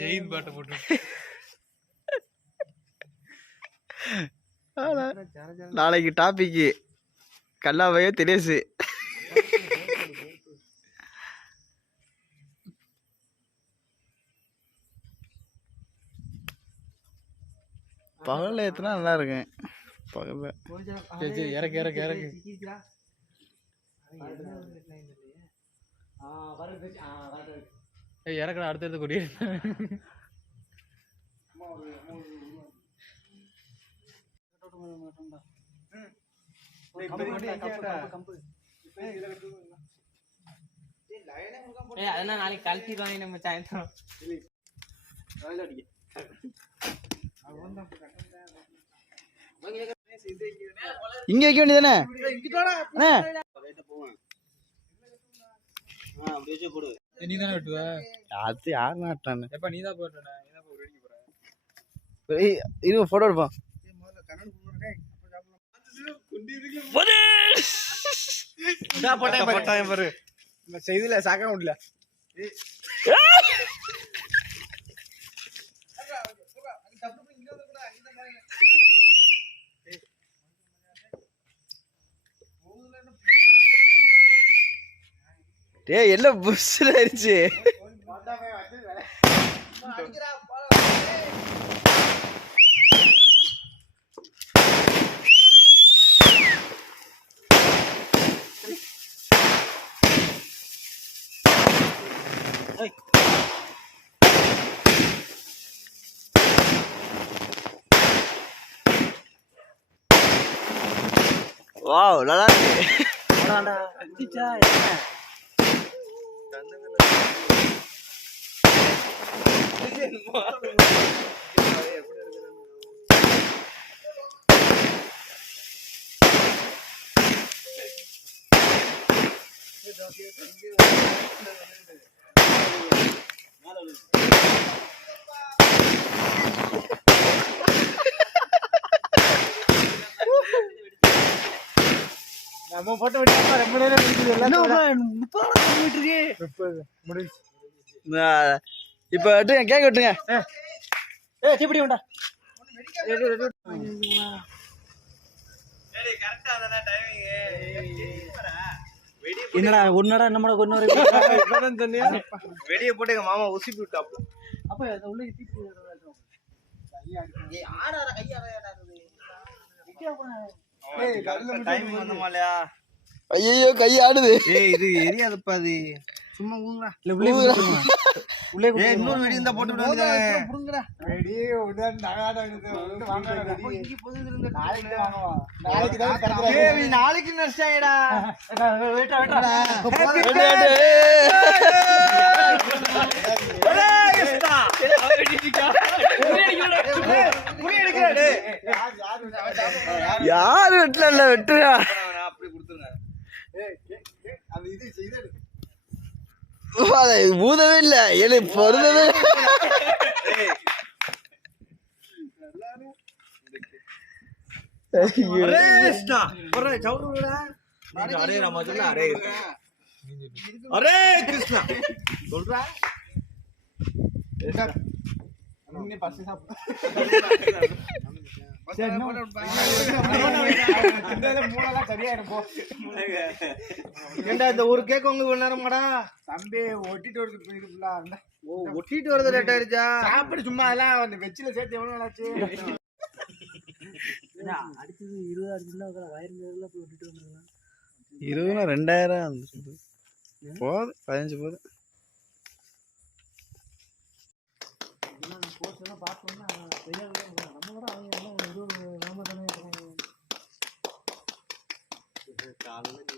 ஜெயின் பாட்டை போட்டு நாளைக்கு டாபிக் கல்லாவையோ தினேசு. பகல்ல எத்தனை நல்லா இருக்கேன். பகல்ல இறக்கு இறக்கு இறக்கு இறக்கடா அடுத்தடுத்து கொடி. அதெல்லாம் நாளைக்கு கழட்டிடுவாங்க நம்ம சாயந்தரம். இங்க வைக்க வேண்டியதானே? நீ தானே வெட்டுவ? அது யார் நாட்டானு? எப்ப நீ தான் போட்டா இருங்க போட்டோ எடுப்போம். செய்தியில சாக்க முடியல. டேய் எல்லாம் புஷ்ல ஆயிடுச்சு. வாவ் நல்லா இருக்கு. நம்ம போட்டோ வெட்டினா ரொம்ப நேரம் முடிஞ்சு. இப்ப வெட்டுங்க, கேக் வெட்டுங்க. எப்படி வேண்டா என்னடா ஒன்னடா நம்மட கொன்னோரே வெடிய போட்டு எங்க மாமா உசி விட்டாப்ல. அப்ப உள்ள தீப்பு ஆடாத கையாடா. ஐயோ கை ஆடுது. இது எரியாதுப்பா, அது சும்மா ஊதுடா. உள்ளே இன்னொரு வெடி இருந்தா போட்டு விடுங்கடா. வெடி நாளைக்கு நஷ்டாயடா. யாரு வெட்டல வெட்டுறா. அப்படி கொடுத்துருங்க. ஊதவே இல்ல, ஏழு பொருந்தவே. அரே கிருஷ்ணா சொல்றா. இந்த ஒரு கேக் உங்களுக்கு ஒன்னு நேரமாடா தம்பி ஒட்டிட்டு வருது. ஒட்டிட்டு வருது லேட் ஆயிடுச்சா? சாப்பிடு சும்மா. அதெல்லாம் வெச்சில சேர்த்து எவ்வளவு நாளாச்சு? அடுத்தது 20 அடிச்சுன்னா வயிறு போய் ஒட்டிட்டு வந்துருங்க. 20 2000 போதும், 15 போதும். பார்த்தோம்னா நம்மளோட அவங்க எல்லாம் 20 நாம தானே காலையில்